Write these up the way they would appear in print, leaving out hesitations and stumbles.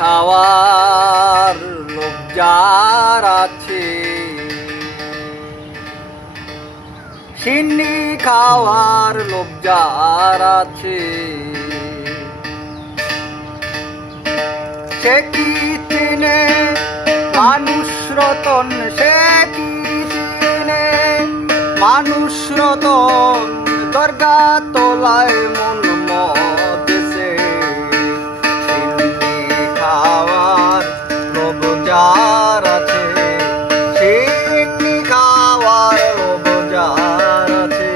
খাওয়ার লোভ যার আছে, সিন্নি খাওয়ার লোভ যার আছে, সে কি চিনে মানুষ রতন, সে কি চিনে মানুষ রতন, দরগা তোলায় মন মদেছে, সিন্নি খাওয়ার লোভ যার আছে, সিন্নি খাওয়ার লোভ যার আছে।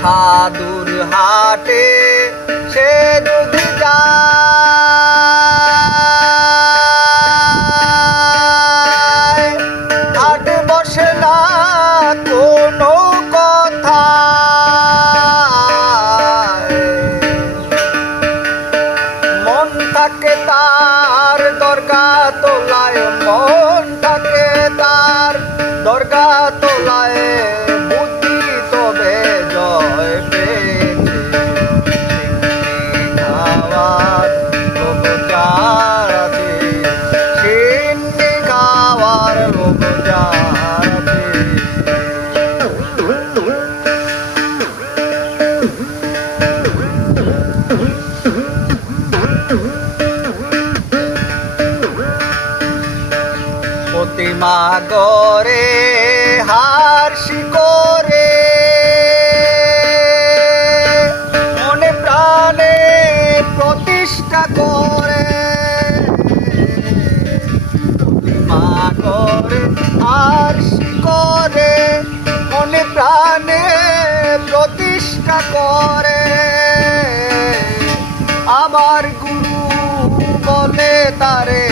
সাধুর হাটে সে যদি যায়, হাটে বসে না কোনো কথা, মন থাকে তার দরগা তোলায়, মন থাকে তার দরগা তোলায়, বুদ্ধি তবে জয় পেয়েছে, খাওয়ার লোভ যার আছে, সিন্নি খাওয়ার লোভ যার আছে। প্রতিমা গড়ে হার শিকরে, মনে প্রাণে প্রতিষ্ঠা করে, প্রতিমা গড়ে হার শিকরে, মনে প্রাণে প্রতিষ্ঠা করে, আবার গুরু বলে তারে,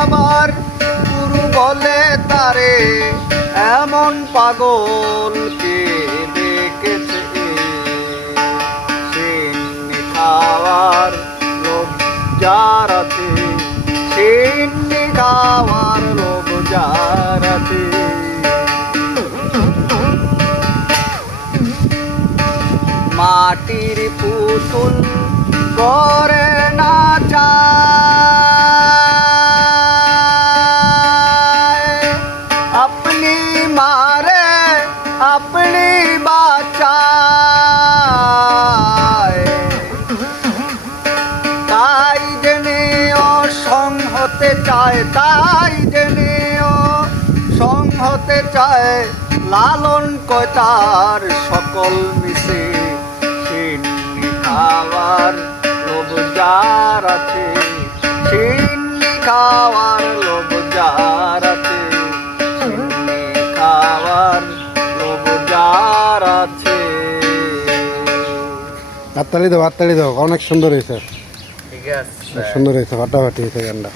আবার গুরু বলে তারে, এমন পাগলকে দেখেছে, সিন্নি খাওয়ার লোভ যার আছে, সিন্নি খাওয়ার লোভ যার আছে। মাটির পুতুল করে না চায়, আপনি মারে আপনি বাঁচায়, তাই জেনে অসংহতে চায়, তাই জেনে অসংহতে চায়, লালন কয় তার সকল মিশে, সিন্নি খাওয়ার লোভ যার আছে, সিন্নি খাওয়ার লোভ যার আছে, সিন্নি খাওয়ার লোভ যার আছে। হাততালি দাও, হাততালি দাও, অনেক সুন্দর হয়েছে, ঠিক আছে, সুন্দর হয়েছে, ফাটাফাটি হয়েছে গানটা।